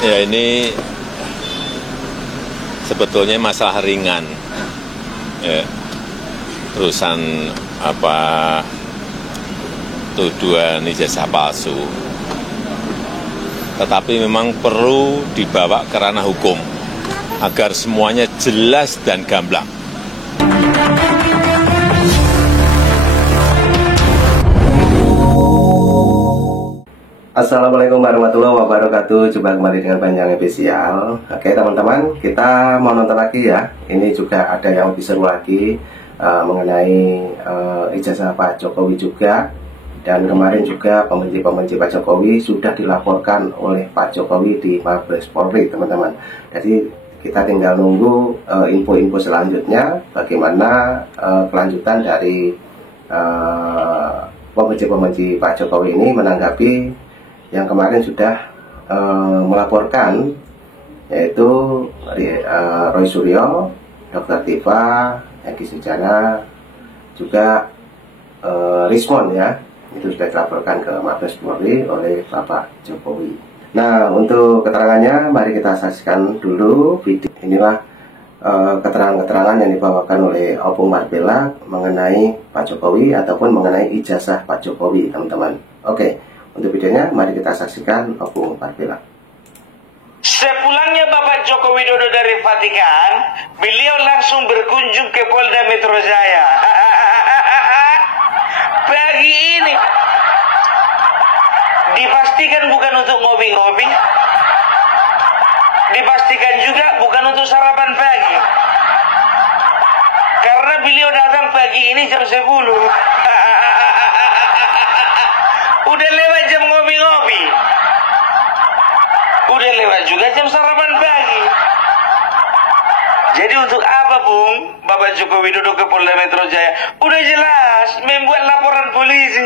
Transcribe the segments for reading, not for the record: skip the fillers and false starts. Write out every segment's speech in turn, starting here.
Ya, ini sebetulnya masalah ringan, ya, urusan tuduhan ijazah palsu. Tetapi memang perlu dibawa ke ranah hukum agar semuanya jelas dan gamblang. Assalamualaikum warahmatullahi wabarakatuh. Jumpa kembali dengan Panjang Spesial. Oke teman-teman, kita mau nonton lagi ya. Ini juga ada yang lebih seru lagi mengenai ijazah Pak Jokowi juga. Dan kemarin juga pembenci Pak Jokowi sudah dilaporkan oleh Pak Jokowi di Mabes Polri, teman-teman. Jadi kita tinggal nunggu info-info selanjutnya bagaimana kelanjutan dari pembenci Pak Jokowi ini menanggapi yang kemarin sudah melaporkan, yaitu Roy Suryo, Dr. Tifa, Egy Sujana, juga Rismon ya, itu sudah dilaporkan ke Mabes Polri oleh Bapak Jokowi. Nah, untuk keterangannya mari kita saksikan dulu video. Inilah keterangan-keterangan yang dibawakan oleh Opung Marbella mengenai Pak Jokowi ataupun mengenai ijazah Pak Jokowi, teman-teman. Oke. Untuk videonya, mari kita saksikan Opung Marbella. Sepulangnya Bapak Joko Widodo dari Vatikan, beliau langsung berkunjung ke Polda Metro Jaya. Pagi ini dipastikan bukan untuk ngopi-ngopi, dipastikan juga bukan untuk sarapan pagi, karena beliau datang pagi ini jam 10. Udah lewat jam ngopi-ngopi, udah lewat juga jam sarapan pagi. Jadi untuk apa, Bung, Bapak Joko Widodo ke Polda Metro Jaya? Udah jelas, membuat laporan polisi.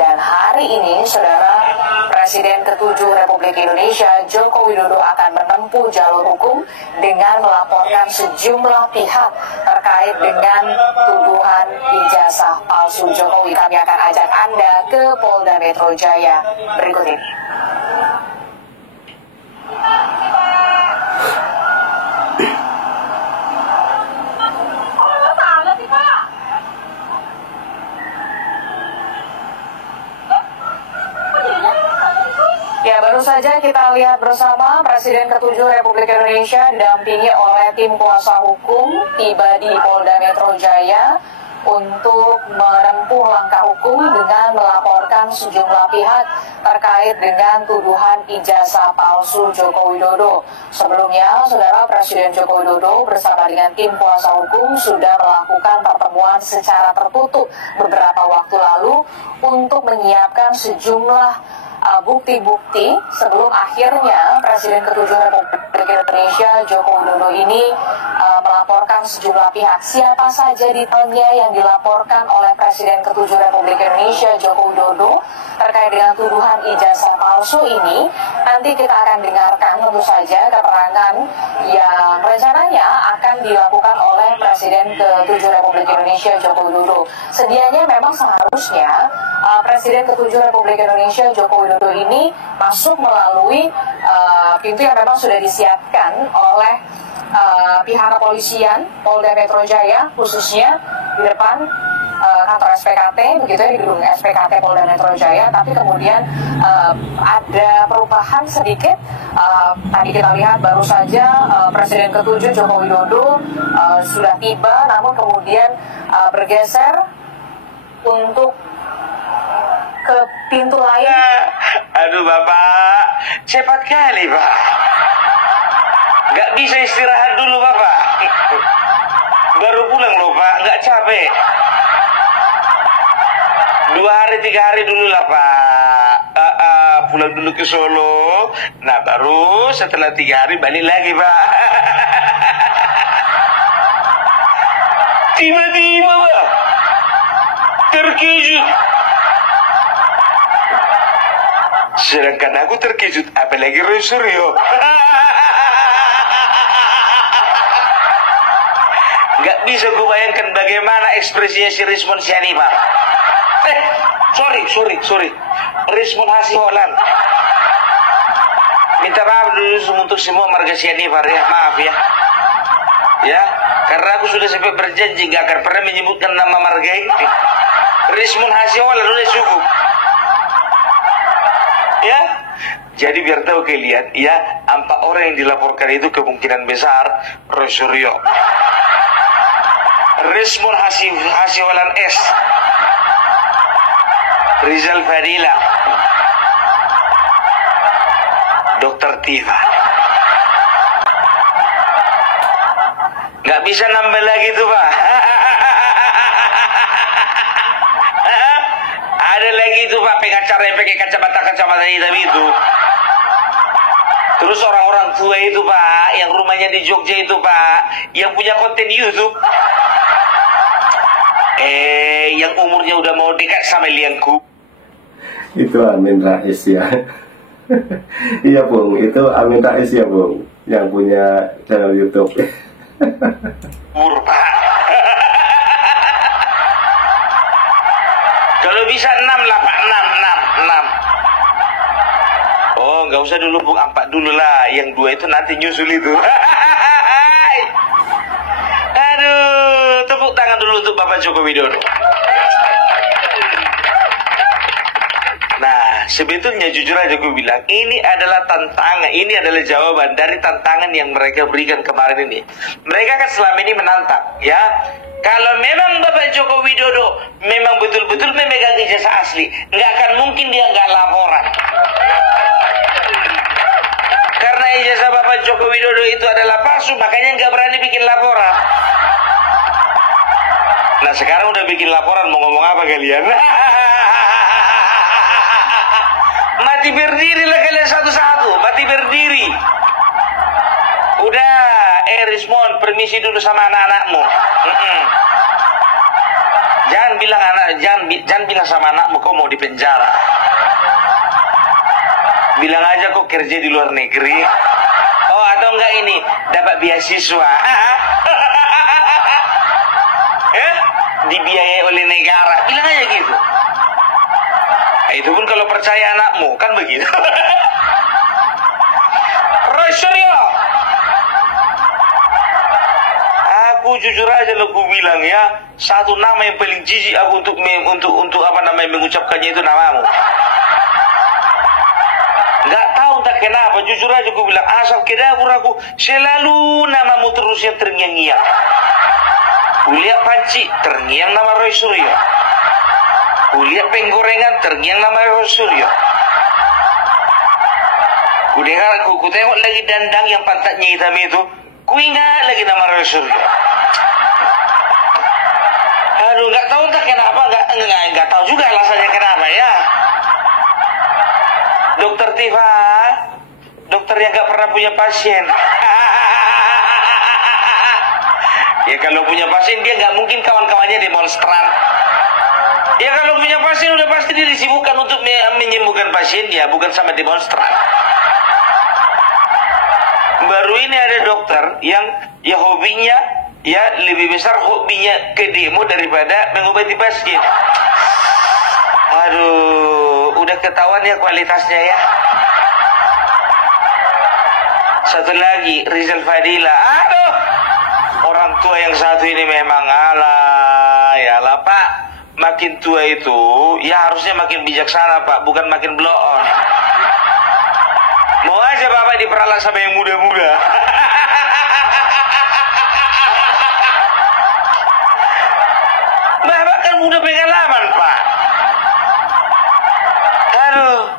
Dan hari ini, saudara, Presiden ke-7 Republik Indonesia Joko Widodo akan menempuh jalur hukum dengan melaporkan sejumlah pihak terkait dengan tuduhan ijazah palsu Jokowi. Kami akan ajak Anda ke Polda Metro Jaya berikut ini. Ya, baru saja kita lihat bersama Presiden ke-7 Republik Indonesia didampingi oleh tim kuasa hukum tiba di Polda Metro Jaya untuk menempuh langkah hukum dengan melaporkan sejumlah pihak terkait dengan tuduhan ijazah palsu Joko Widodo. Sebelumnya, saudara, Presiden Joko Widodo bersama dengan tim kuasa hukum sudah melakukan pertemuan secara tertutup beberapa waktu lalu untuk menyiapkan sejumlah bukti-bukti sebelum akhirnya Presiden ke-7 Republik Indonesia Joko Widodo ini melaporkan sejumlah pihak. Siapa saja detailnya yang dilaporkan oleh Presiden ke-7 Republik Indonesia Joko Widodo terkait dengan tuduhan ijazah palsu ini, nanti kita akan dengarkan tentu saja keterangan yang rencananya akan dilakukan oleh Presiden ke-7 Republik Indonesia Joko Widodo. Sedianya memang seharusnya Presiden ke-7 Republik Indonesia Joko Widodo ini masuk melalui pintu yang memang sudah disiapkan oleh pihak kepolisian Polda Metro Jaya, khususnya di depan kantor SPKT, begitu ya, di gedung SPKT Polda Metro Jaya. Tapi kemudian ada perubahan sedikit. Tadi kita lihat baru saja Presiden ke-7 Joko Widodo sudah tiba, namun kemudian bergeser untuk ke pintu lain. Aduh Bapak, cepat kali Pak. Gak bisa istirahat dulu Bapak. Baru pulang loh Pak, gak capek. 2 hari 3 hari dulu lah Pak. Pulang dulu ke Solo. Nah baru setelah 3 hari balik lagi Pak. Tiba-tiba Pak, terkejut. Sedangkan aku terkejut, apalagi Roy Suryo. Gak bisa gue bayangkan bagaimana ekspresinya si Rismon Syani, Pak. So sorry. Rismun Hasiholan. Minta maaf dulu untuk semua marga Sianipar ya, maaf ya. Ya, karena aku sudah sampai berjanji gak akan pernah menyebutkan nama marga ini. Rismun Hasiholan udah cukup. Ya, jadi biar tahu kalian ya, 4 orang yang dilaporkan itu kemungkinan besar Roy Suryo, Rismun Hasiholan S, Rizal Fadila, Dr. Tifa. Gak bisa nambah lagi tuh Pak. Ada lagi itu Pak pengacara yang pakai kacamata hitam itu. Terus orang-orang tua itu Pak, yang rumahnya di Jogja itu Pak, yang punya konten YouTube. Yang umurnya udah mau dekat sama Lianku. Itu Amin Rais ya. Iya Bung, itu Amin Rais ya Bung, yang punya channel YouTube. Pak. Kalau bisa 6 lah Pak, 6. Oh, nggak usah dulu Bung, 4 dulu lah. Yang 2 itu nanti nyusul itu. Aduh, tepuk tangan dulu untuk Bapak Joko Widodo. Nah, sebetulnya jujur aja gue bilang, ini adalah tantangan, ini adalah jawaban dari tantangan yang mereka berikan kemarin ini. Mereka kan selama ini menantang, ya. Kalau memang Bapak Joko Widodo memang betul-betul memegang ijazah asli, nggak akan mungkin dia nggak laporan. Karena ijazah Bapak Joko Widodo itu adalah palsu, makanya nggak berani bikin laporan. Nah, sekarang udah bikin laporan, mau ngomong apa kalian? Mati berdiri lah kalian satu-satu, mati berdiri. Udah, Rismon, permisi dulu sama anak-anakmu. Jangan bilang sama anakmu kau mau dipenjara. Bilang aja kok kerja di luar negeri. Oh, atau enggak ini dapat beasiswa. Dibiayai oleh negara. Bilang aja gitu. Itu pun kalau percaya anakmu, kan begitu. Roy Suryo, aku jujur aja lo ku bilang ya, satu nama yang paling jijik aku untuk apa namanya mengucapkannya itu namamu. Gak tahu tak kenapa, jujur aja ku bilang, asal ke dapur aku selalu namamu terus yang terngiang-ngiang. Kulihat panci, terngiang nama Roy Suryo. Kulihat penggorengan, terngiang nama Roy Suryo. Ku tengok lagi dandang yang pantatnya hitam itu, ku ingat lagi nama Roy Suryo. Aduh, nggak tahu tak kenapa, nggak tahu juga alasannya kenapa ya. Dokter Tifa, dokter yang nggak pernah punya pasien. Ya kalau punya pasien dia nggak mungkin kawan-kawannya demonstran. Ya kalau punya pasien udah pasti dia disibukkan untuk menyembuhkan pasiennya, bukan sama demonstran. Baru ini ada dokter yang ya hobinya ya lebih besar hobinya ke demo daripada mengobati pasien. Aduh, udah ketahuan ya kualitasnya ya. Satu lagi Rizal Fadila. Aduh, orang tua yang satu ini memang ya lah Pak. Makin tua itu ya harusnya makin bijaksana Pak, bukan makin blow on. Mau aja Bapak diperalat sama yang muda-muda. Bapak kan udah pengalaman Pak. Aduh,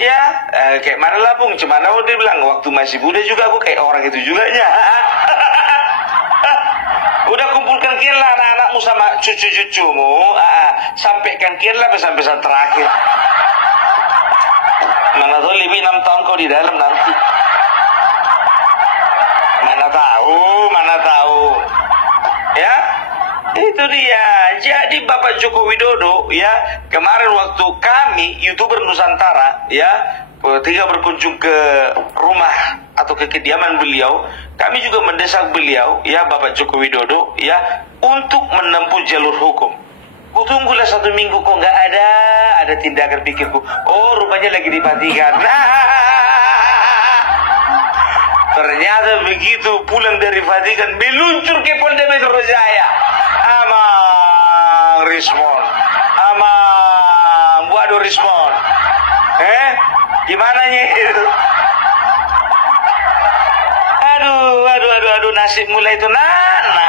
ya kayak mana lah Bung, cuman aku dia bilang waktu masih muda juga aku kayak orang itu juga ya. Udah kumpulkan kian lah anak-anakmu sama cucu-cucumu, sampaikan kian lah pesan-pesan terakhir. Mana tahu lebih 6 tahun kau di dalam nanti. Mana tahu. Ya, itu dia. Jadi Bapak Joko Widodo ya, kemarin waktu kami YouTuber Nusantara ya, ketika berkunjung ke rumah atau ke kediaman beliau, kami juga mendesak beliau ya, Bapak Joko Widodo ya, untuk menempuh jalur hukum. Kutunggulah 1 minggu kok nggak ada tindakan, pikirku. Oh, rupanya lagi di Vatikan. Ternyata begitu pulang dari Vatikan, meluncur ke Polda Metro Jaya. Amang Rismon, amang waduh Rismon. Gimana itu? Aduh, nasib mulai itu nana.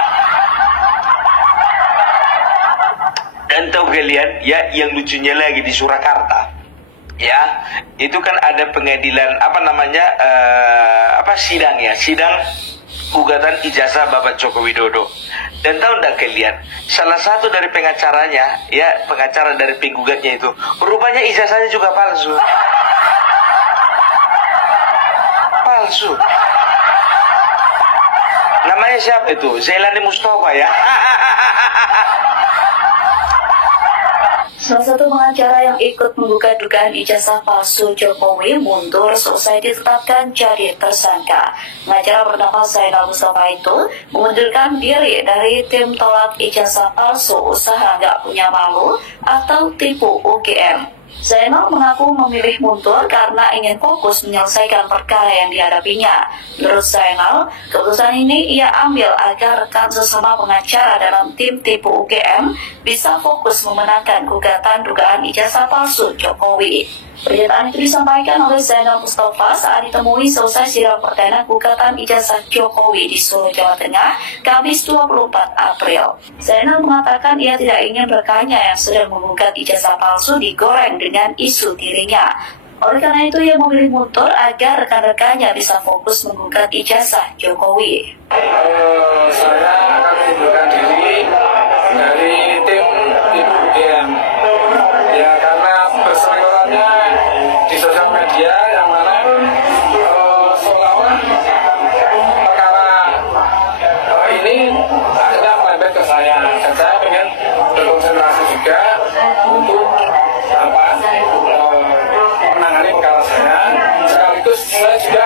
Dan tahu kalian, ya, yang lucunya lagi di Surakarta, ya, itu kan ada pengadilan sidang gugatan ijazah Bapak Joko Widodo. Dan tahu enggak kalian, salah satu dari pengacaranya, ya, pengacara dari penggugatnya itu, rupanya ijazahnya juga palsu. Palsu. Namanya siapa itu? Zailani Mustafa, ya. Salah satu pengacara yang ikut menggugat dugaan ijazah palsu Jokowi mundur selesai ditetapkan jadi tersangka. Pengacara bernama Zainal Mustafa itu mengundurkan diri dari tim tolak ijazah palsu usaha nggak punya malu atau tipu UGM. Zainal mengaku memilih mundur karena ingin fokus menyelesaikan perkara yang dihadapinya. Menurut Zainal, keputusan ini ia ambil agar rekan sesama pengacara dalam tim tipu UGM bisa fokus memenangkan gugatan dugaan ijazah palsu Jokowi. Pernyataan itu disampaikan oleh Zainal Mustafa saat ditemui selesai sidang perdana gugatan ijazah Jokowi di Solo, Jawa Tengah, Kamis 24 April. Zainal mengatakan ia tidak ingin rekannya yang sedang menggugat ijazah palsu digoreng dengan isu dirinya. Oleh karena itu, ia memilih mundur agar rekan-rekannya bisa fokus menggugat ijazah Jokowi. Saya akan mengundurkan diri dari tim UGM. Ya, karena bersangkutannya di sosial media yang mana seolah-olah perkara ini akhirnya melempet ke saya, dan saya ingin berkonsentrasi juga untuk menangani perkara saya. Sekaligus saya juga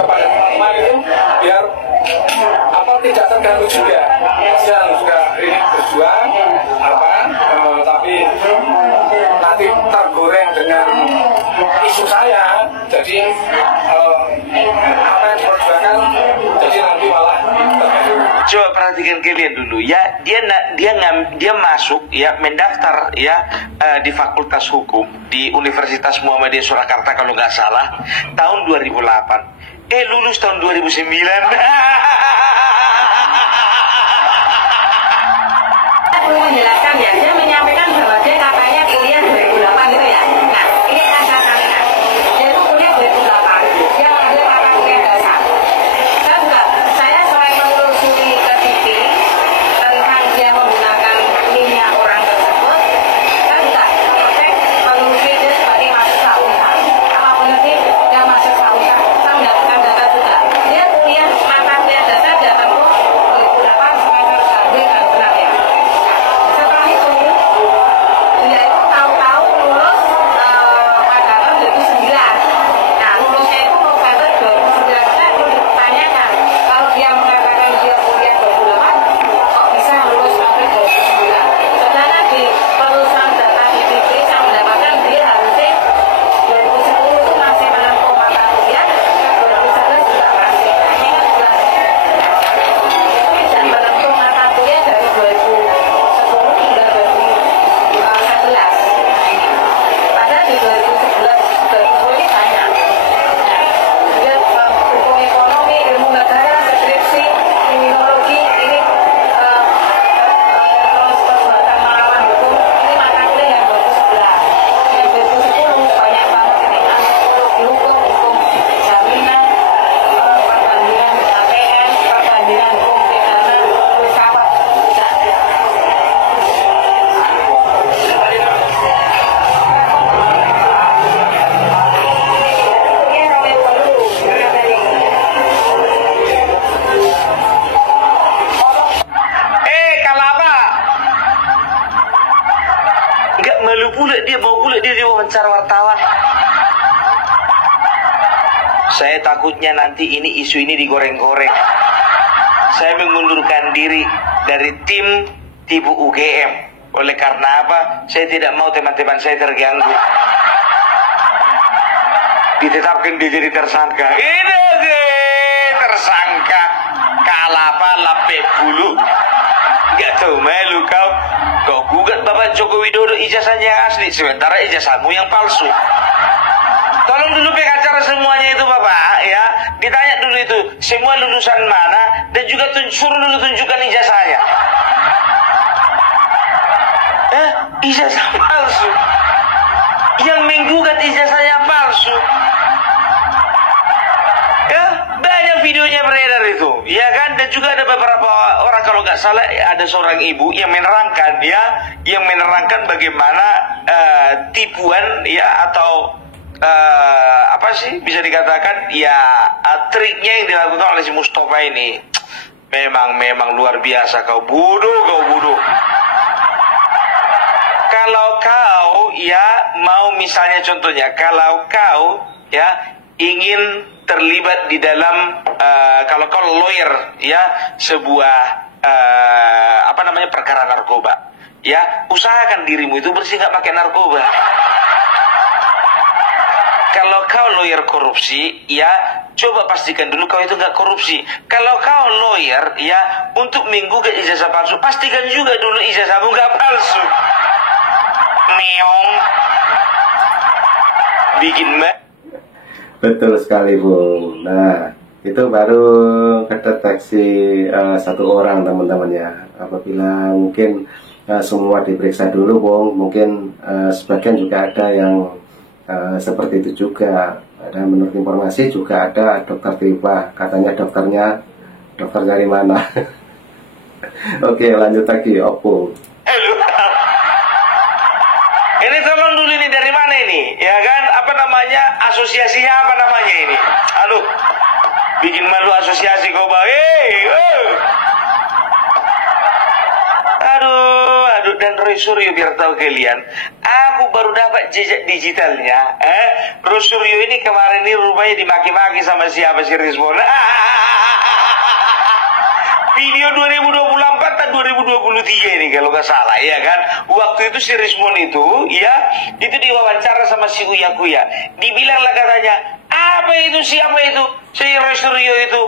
kepada teman itu biar tidak terganggu juga. Saya juga ini berjuang tapi nanti tergoreng dengan isu saya, jadi apa yang diperjuangkan jadi nanti malah terganggu. Coba perhatikan kalian dulu, ya, dia masuk, ya, mendaftar, ya, di Fakultas Hukum di Universitas Muhammadiyah Surakarta kalau nggak salah tahun 2008. Lulus tahun 2009. Menjelaskan, ya, dia menyampaikan bahwa dia katanya kuliah 2008 itu, ya. Nah, ini kata-katanya. Dia itu kuliah 2008. Dia mengambil mata kuliah dasar. Saya selain menelusuri ke TV tentang dia menggunakan minyak orang tersebut, saya juga cek menelusuri dia sebagai mahasiswa UNHAR. Apa benar sih dia mahasiswa UNHAR? Saya mendapatkan data juga. Dia kuliah mata kuliah dasar dia tempuh 2008 semester 3 dan benar, ya. Setelah itu, dia itu tahu-tahu lulus pada tahun 2009. Nah, lulusnya itu November 2009. Saya perlu ditanyakan, kalau dia mengatakan dia kuliah 2008, kok bisa lulus sampai 2009? Sedangkan di penelusuran data di TV saya mendapatkan dia harusnya 2010 itu masih menempuh mata kuliah, 2011 juga masih. Nah, ini kan jelas. Itu tidak menempuh mata kuliah dari 2010 hingga 2011. Padahal di 2011 2010 ini banyak. Dia hukum ekonomi, ilmu negara, skripsi, kriminologi, ini terus perbuatan melawan hukum, ini mata kuliah yang 2011. Yang 2010 banyak banget ini, antropologi hukum, hukum jaminan, perbandingan APN, perbandingan hukum pidana, filsafat juga ada. Kalapa. Enggak malu pula dia, mau pula dia diwawancara wartawan. Saya takutnya nanti isu ini digoreng-goreng. Saya mengundurkan diri dari tim tipu UGM. Oleh karena apa? Saya tidak mau teman-teman saya terganggu. Ditetapkan dia jadi tersangka. Ini tersangka. Kalapa lape bulu. Gak tahu malu kau. Kau gugat Bapak Joko Widodo ijazahnya yang asli, sementara ijazahmu yang palsu. Tolong dulu pengacara semuanya itu Bapak ya, ditanya dulu itu semua lulusan mana dan juga suruh dulu tunjukkan ijazahnya. Ijazah palsu. Yang menggugat ijazahnya palsu. Ya, banyak videonya beredar itu, ya kan? Dan juga ada beberapa orang, kalau nggak salah ada seorang ibu yang menerangkan bagaimana tipuan ya atau apa sih bisa dikatakan ya triknya yang dilakukan oleh si Mustafa ini. Memang luar biasa. Kau bodoh. Kalau kau ya mau misalnya contohnya, kalau kau ya ingin terlibat di dalam kalau kau lawyer ya sebuah perkara narkoba ya, usahakan dirimu itu bersih, nggak pakai narkoba. Kalau kau lawyer korupsi ya, coba pastikan dulu kau itu nggak korupsi. Kalau kau lawyer ya untuk menggugat ijazah palsu, pastikan juga dulu ijazahmu nggak palsu. Meong bikin Betul sekali Bung. Nah, itu baru kedeteksi satu orang teman-teman ya. Apabila mungkin semua diperiksa dulu Bung, mungkin sebagian juga ada yang seperti itu juga. Ada menurut informasi juga ada dokter tiba, katanya dokter dari mana. Oke, lanjut lagi Opung. Ini tolong dulu ini dari mana ini? Ya kan? Asosiasinya apa namanya ini? Aduh. Bikin malu asosiasi kau Bang. Aduh, dan Roy Suryo biar tahu kalian, aku baru dapat jejak digitalnya. Roy Suryo ini kemarin ini rupanya dimaki-maki sama siapa si Rizwan. Video 2024 atau 2023 ini kalau nggak salah ya kan. Waktu itu si Rizwan itu ya, itu diwawancara sama si Uya Kuya. Dibilanglah katanya, siapa itu? Si Roy Suryo itu.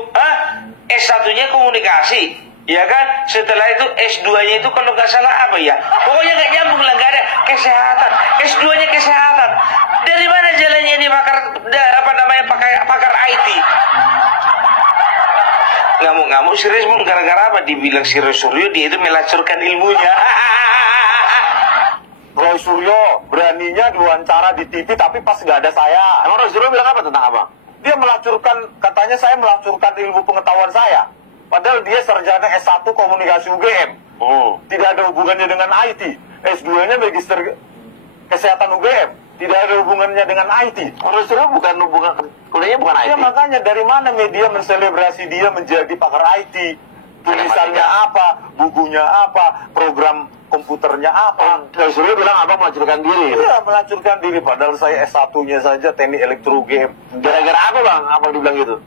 S1-nya komunikasi. Ya kan? Setelah itu S2-nya itu kalau nggak salah apa ya? Pokoknya nggak nyambung lah, nggak ada kesehatan. S2-nya kesehatan. Dari mana jalannya ini pakar IT? Ngamuk-ngamuk si Rizwan gara-gara apa? Dibilang si Roy Suryo dia itu melacurkan ilmunya. Roy Suryo beraninya diwawancara di TV tapi pas nggak ada saya. Emang Roy Suryo bilang apa tentang abang? Dia melacurkan, katanya saya melacurkan ilmu pengetahuan saya. Padahal dia sarjana S1 komunikasi UGM. Tidak ada hubungannya dengan IT. S2-nya magister kesehatan UGM. Tidak ada hubungannya dengan IT. Roy Suryo kuliahnya bukan IT. Ya makanya dari mana media menselebrasi dia menjadi pakar IT? Tulisannya apa, bukunya apa, program komputernya apa? Roy Suryo bilang abang melacurkan diri. Iya, melacurkan diri. Padahal saya S1-nya saja teknik elektro UGM. Gara-gara apa bang? Abang dibilang gitu?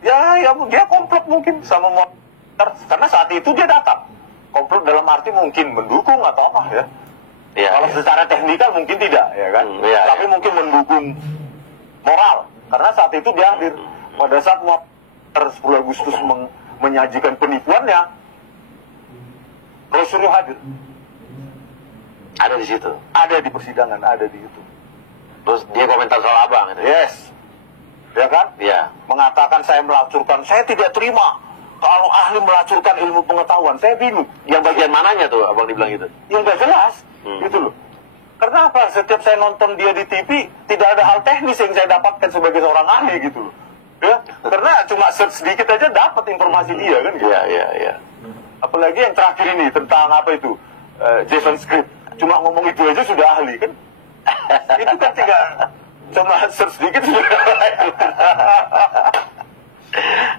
Ya dia komplot mungkin sama motor. Karena saat itu dia datang. Komplot dalam arti mungkin mendukung atau apa ya. Ya, kalau secara teknikal mungkin tidak, ya kan? Tapi mungkin mendukung moral. Karena saat itu dia hadir. Pada saat mau 10 Agustus menyajikan penipuannya, Roy Suryo hadir. Ada di situ? Ada di persidangan, ada di itu. Terus dia komentar soal abang itu? Yes. Ya kan? Iya. Mengatakan saya melacurkan, saya tidak terima. Kalau ahli melacurkan ilmu pengetahuan, saya bingung. Yang bagian mananya tuh abang dibilang gitu? Yang gak jelas. Gitu loh. Karena apa? Setiap saya nonton dia di TV, tidak ada hal teknis yang saya dapatkan sebagai seorang ahli gitu loh. Ya, karena cuma search sedikit aja dapat informasi dia kan gitu. Iya. Apalagi yang terakhir ini tentang apa itu? Jason Script. Cuma ngomong itu aja sudah ahli kan? Itu kan cuma search sedikit sudah ahli.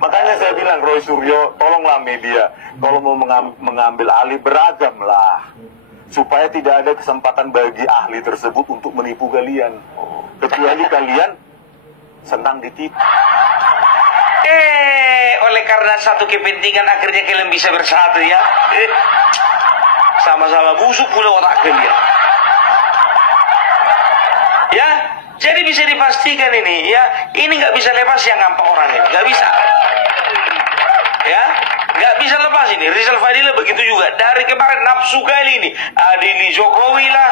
Makanya saya bilang Roy Suryo, tolonglah media. Kalau mau mengambil alih beragam lah. Supaya tidak ada kesempatan bagi ahli tersebut untuk menipu kalian. Kecuali kalian senang ditipu. Oleh karena satu kepentingan akhirnya kalian bisa bersatu ya. Sama-sama busuk pula otak kalian. Ya, jadi bisa dipastikan ini ya, ini nggak bisa lepas yang ngampak orang ini, nggak bisa. Ya, nggak bisa lepas ini. Rizal Fadila begitu juga. Dari kemarin nafsu kali ini, adili Jokowi lah.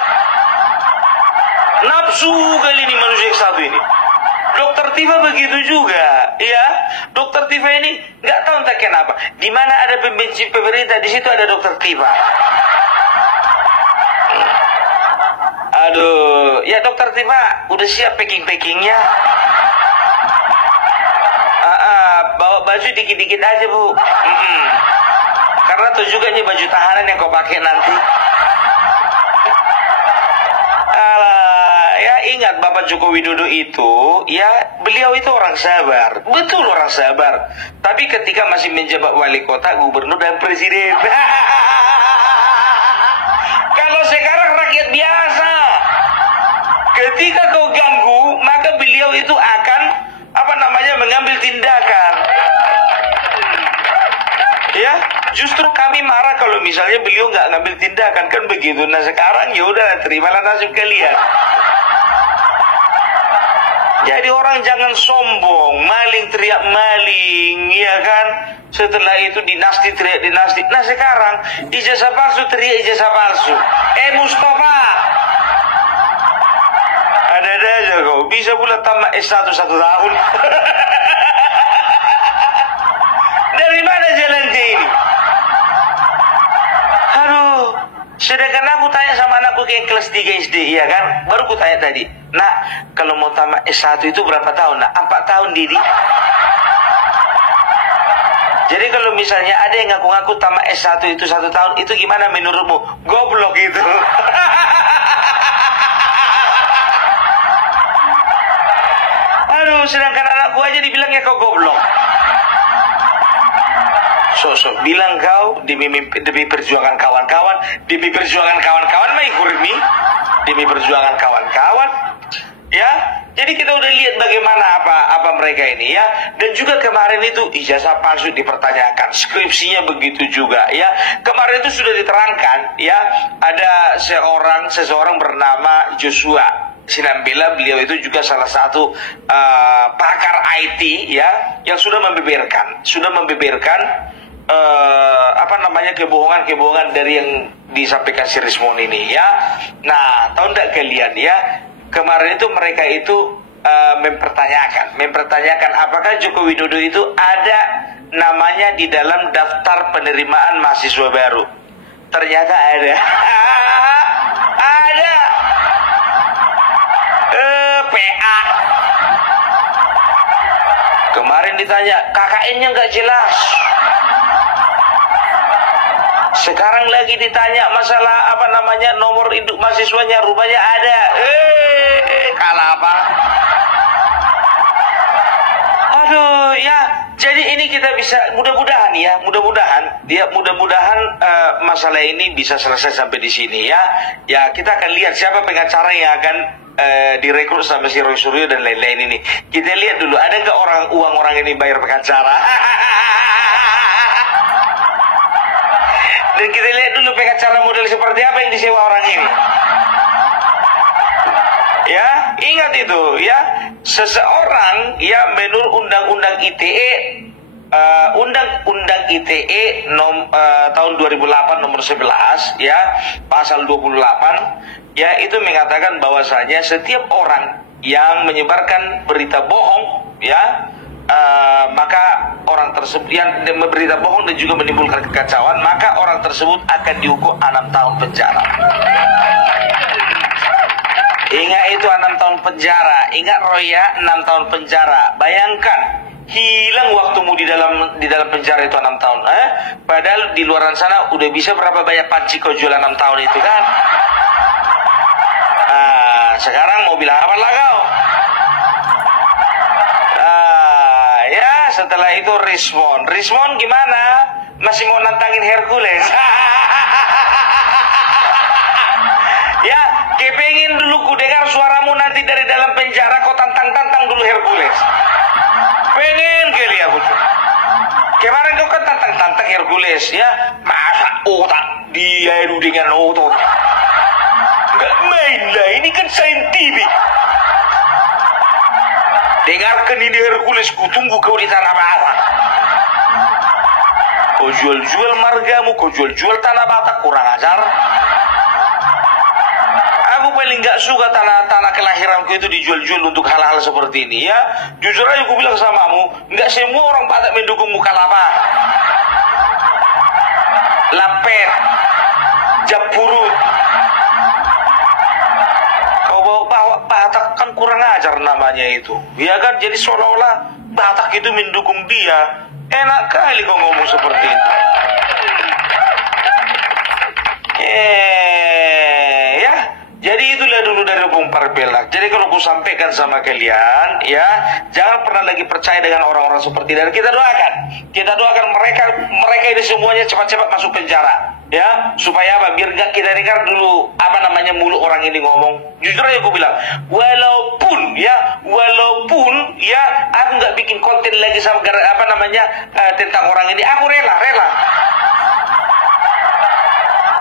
Nafsu kali ini manusia yang satu ini. Dokter Tifa begitu juga, ya. Dokter Tifa ini nggak tahu entah kenapa. Di mana ada pembenci pemerintah, di situ ada Dokter Tifa. Aduh, ya Dokter Tifa udah siap packing-packingnya. Bawa baju dikit-dikit aja Bu. Karena tuh juga nih baju tahanan yang kau pakai nanti. Ya ingat Bapak Joko Widodo itu, ya beliau itu orang sabar, betul orang sabar. Tapi ketika masih menjabat wali kota, gubernur dan presiden. Kalau sekarang rakyat biasa, ketika kau ganggu, maka beliau itu akan mengambil tindakan. Ya, justru kami marah kalau misalnya beliau nggak ngambil tindakan, kan begitu. Nah sekarang ya udah, terimalah nasib kalian. Jadi orang jangan sombong, maling teriak maling, ya kan? Setelah itu dinasti teriak dinasti. Nah sekarang ijazah palsu teriak ijazah palsu. Mustafa, ada aja kau bisa pula tamat S1 1 tahun. Dari mana jalannya ini? Aduh, sedangkan aku tanya sama anakku yang kelas 3 SD, ya kan? Baru ku tanya tadi, nak, kalau mau tamat S1 itu berapa tahun? Nak, 4 tahun, Didi. Jadi kalau misalnya ada yang ngaku-ngaku tamat S1 itu 1 tahun, itu gimana menurutmu? Goblok itu. Aduh, sedangkan anakku aja dibilangnya kau goblok. Sosok bilang kau demi perjuangan kawan-kawan, demi perjuangan kawan-kawan mai kurmi, demi perjuangan kawan-kawan, ya. Jadi kita udah lihat bagaimana apa mereka ini, ya. Dan juga kemarin itu ijazah palsu dipertanyakan, skripsinya begitu juga, ya. Kemarin itu sudah diterangkan, ya. Ada seseorang bernama Joshua Sinambela, beliau itu juga salah satu pakar IT, ya, yang sudah membeberkan kebohongan dari yang disampaikan si Rismon ini, ya. Nah, tahu enggak kalian, ya, kemarin itu mereka itu mempertanyakan apakah Joko Widodo itu ada namanya di dalam daftar penerimaan mahasiswa baru. Ternyata ada. Ada. PA. Kemarin ditanya, KKN-nya nggak jelas. Sekarang lagi ditanya masalah nomor induk mahasiswanya, rupanya ada. Kalah apa? Aduh, ya. Jadi ini kita bisa mudah-mudahan masalah ini bisa selesai sampai di sini, ya. Ya, kita akan lihat siapa pengacara yang akan direkrut sama si Roy Suryo dan lain-lain ini. Kita lihat dulu, ada nggak uang orang ini bayar pengacara? Dan kita lihat dulu pengacara model seperti apa yang disewa orang ini. Ya, ingat itu, ya. Seseorang, ya, menurut Undang-Undang ITE, Undang-Undang ITE tahun 2008 nomor 11, ya, pasal 28, ya, itu mengatakan bahwasanya setiap orang yang menyebarkan berita bohong, ya, maka orang tersebut yang berita bohong dan juga menimbulkan kekacauan, maka orang tersebut akan dihukum 6 tahun penjara. Ingat itu 6 tahun penjara. Ingat Roy, ya, 6 tahun penjara. Bayangkan hilang waktumu di dalam penjara itu 6 tahun. Padahal di luaran sana udah bisa berapa banyak panci kau jual 6 tahun itu, kan? Sekarang mau bilang apa lah kau? Ya, setelah itu Rismon gimana? Masih mau nantangin Hercules? Ya, kepengin dulu ku dengar suaramu nanti dari dalam penjara, kau tantang dulu Hercules. Pengen kali aku tuh. Kemarin kau kan tantang Hercules, ya. Masa otak dia itu dengan otot. Nggak main lah, ini kan saintifik. Dengarkan ini Hercules, ku tunggu kau di Tanah Batak. Kau jual-jual margamu, kau jual-jual Tanah Batak, kurang ajar. Aku paling nggak suka tanah kelahiranku itu dijual-jual untuk hal-hal seperti ini ya. Jujur aja aku bilang samamu, nggak semua orang Batak mendukung Mukalapa, Lapet, Japurut. Bawa Batak kan kurang ajar namanya itu, ya kan? Jadi seolah-olah Batak itu mendukung dia. Enak kali kau ngomong seperti itu. Ya, jadi itulah dulu dari Opung Parpelak. Jadi kalau aku sampaikan sama kalian, ya, jangan pernah lagi percaya dengan orang-orang seperti itu. Dan kita doakan mereka ini semuanya cepat-cepat masuk penjara. Ya, supaya apa? Biar gak kita dengar dulu mulut orang ini ngomong. Jujur aja aku bilang, walaupun ya aku nggak bikin konten lagi sama tentang orang ini, aku rela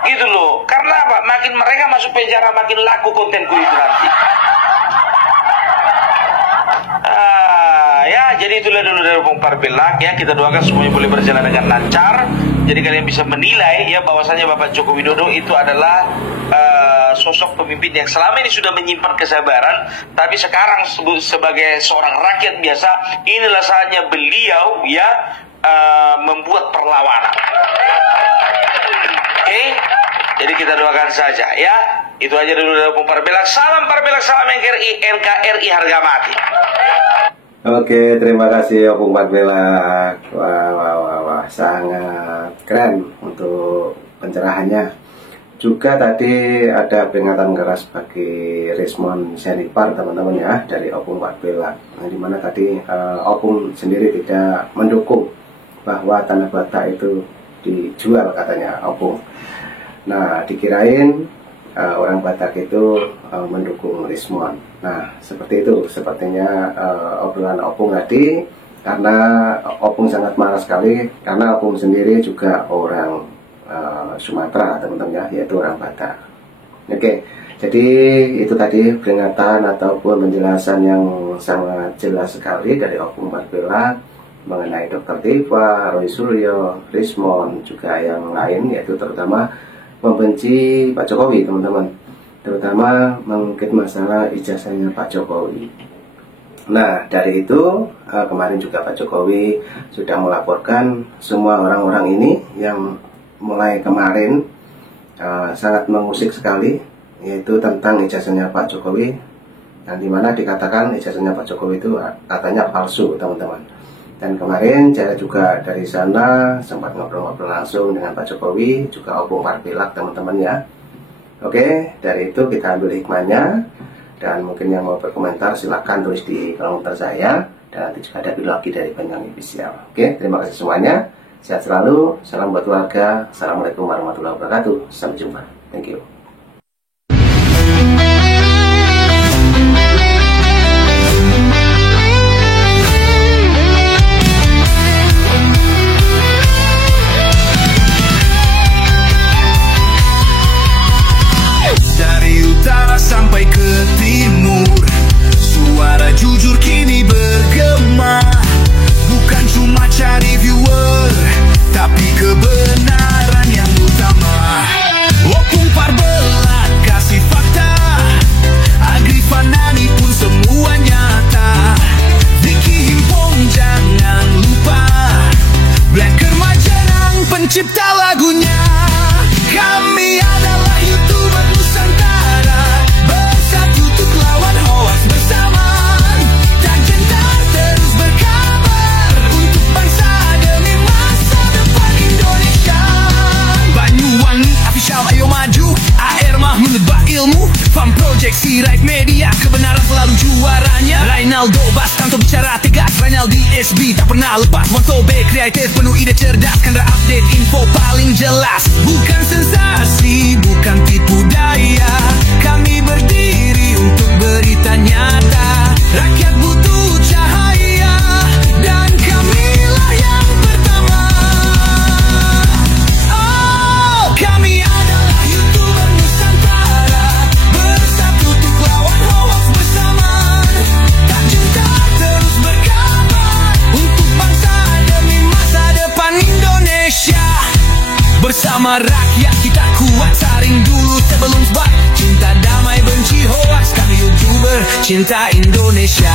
gitu loh. Karena apa? Makin mereka masuk penjara, makin laku kontenku itu nanti. Ya, jadi itulah dulu dari Opung Parpelak ya. Kita doakan semuanya boleh berjalan dengan lancar. Jadi kalian bisa menilai ya bahwasanya Bapak Joko Widodo itu adalah sosok pemimpin yang selama ini sudah menyimpan kesabaran, tapi sekarang sebagai seorang rakyat biasa, inilah saatnya beliau ya membuat perlawanan. Oke? Jadi kita doakan saja ya. Itu aja dulu dari Opung Parpelak. Salam Parpelak, salam NKRI harga mati. Oke, terima kasih Opung Parpelak. Wah, sangat keren untuk pencerahannya. Juga tadi ada peringatan keras bagi Rismon Senipar teman-teman ya, dari Opung Parpelak. Nah, dimana tadi Opung sendiri tidak mendukung bahwa Tanah Batak itu dijual katanya Opung. Nah, dikirain orang Batak itu mendukung Rismon. Nah, seperti itu sepertinya obrolan Opung tadi, karena Opung sangat marah sekali, karena Opung sendiri juga orang Sumatera teman-teman ya, yaitu orang Batak. Oke, jadi itu tadi peringatan ataupun penjelasan yang sangat jelas sekali dari Opung Parpelak mengenai Dr. Tifa, Roy Suryo, Rismon, juga yang lain, yaitu terutama membenci Pak Jokowi teman-teman, terutama mengungkit masalah ijazahnya Pak Jokowi. Nah, dari itu kemarin juga Pak Jokowi sudah melaporkan semua orang-orang ini yang mulai kemarin sangat mengusik sekali, yaitu tentang ijazahnya Pak Jokowi, yang dimana dikatakan ijazahnya Pak Jokowi itu katanya palsu teman-teman. Dan kemarin saya juga dari sana sempat ngobrol-ngobrol langsung dengan Pak Jokowi, juga Opung Parpelak teman-teman ya. Oke, dari itu kita ambil hikmahnya. Dan mungkin yang mau berkomentar silahkan tulis di kolom komentar saya. Dan nanti juga ada video lagi dari Banyang Official. Oke, terima kasih semuanya. Sehat selalu, salam buat keluarga. Assalamualaikum warahmatullahi wabarakatuh. Sampai jumpa. Thank you. Sampai ke timur, suara jujur kini bergema. Bukan cuma cari viewer, tapi kebenaran yang utama. Opung Parpelak kasih fakta, Agrifan Nani pun semua nyata. Vicky Himpong jangan lupa, Blacker Majanang pencipta lagunya. Kami adalah YouTuber Nusantara, bersatu untuk lawan hoax bersama. Dan gentar terus berkabar untuk bangsa demi masa depan Indonesia. Banyuwangi Official ayo maju, AR Mahmud menebak ilmu, Farm Project Sirait Media, kebenaran selalu juaranya. Rinaldo Bastanto bicara tegas, Rinaldi SB tak pernah lepas. Monto B kreatif penuh ide cerdas, Kendra update info paling jelas. Bukan sensasi, bukan tipu daya, kami berdiri untuk berita nyata. Rakyat butuh cahaya, dan kamilah yang pertama. Oh, kami Bersama rakyat kita kuat, saring dulu sebelum sebat. Cinta damai benci hoax, kami YouTuber cinta Indonesia.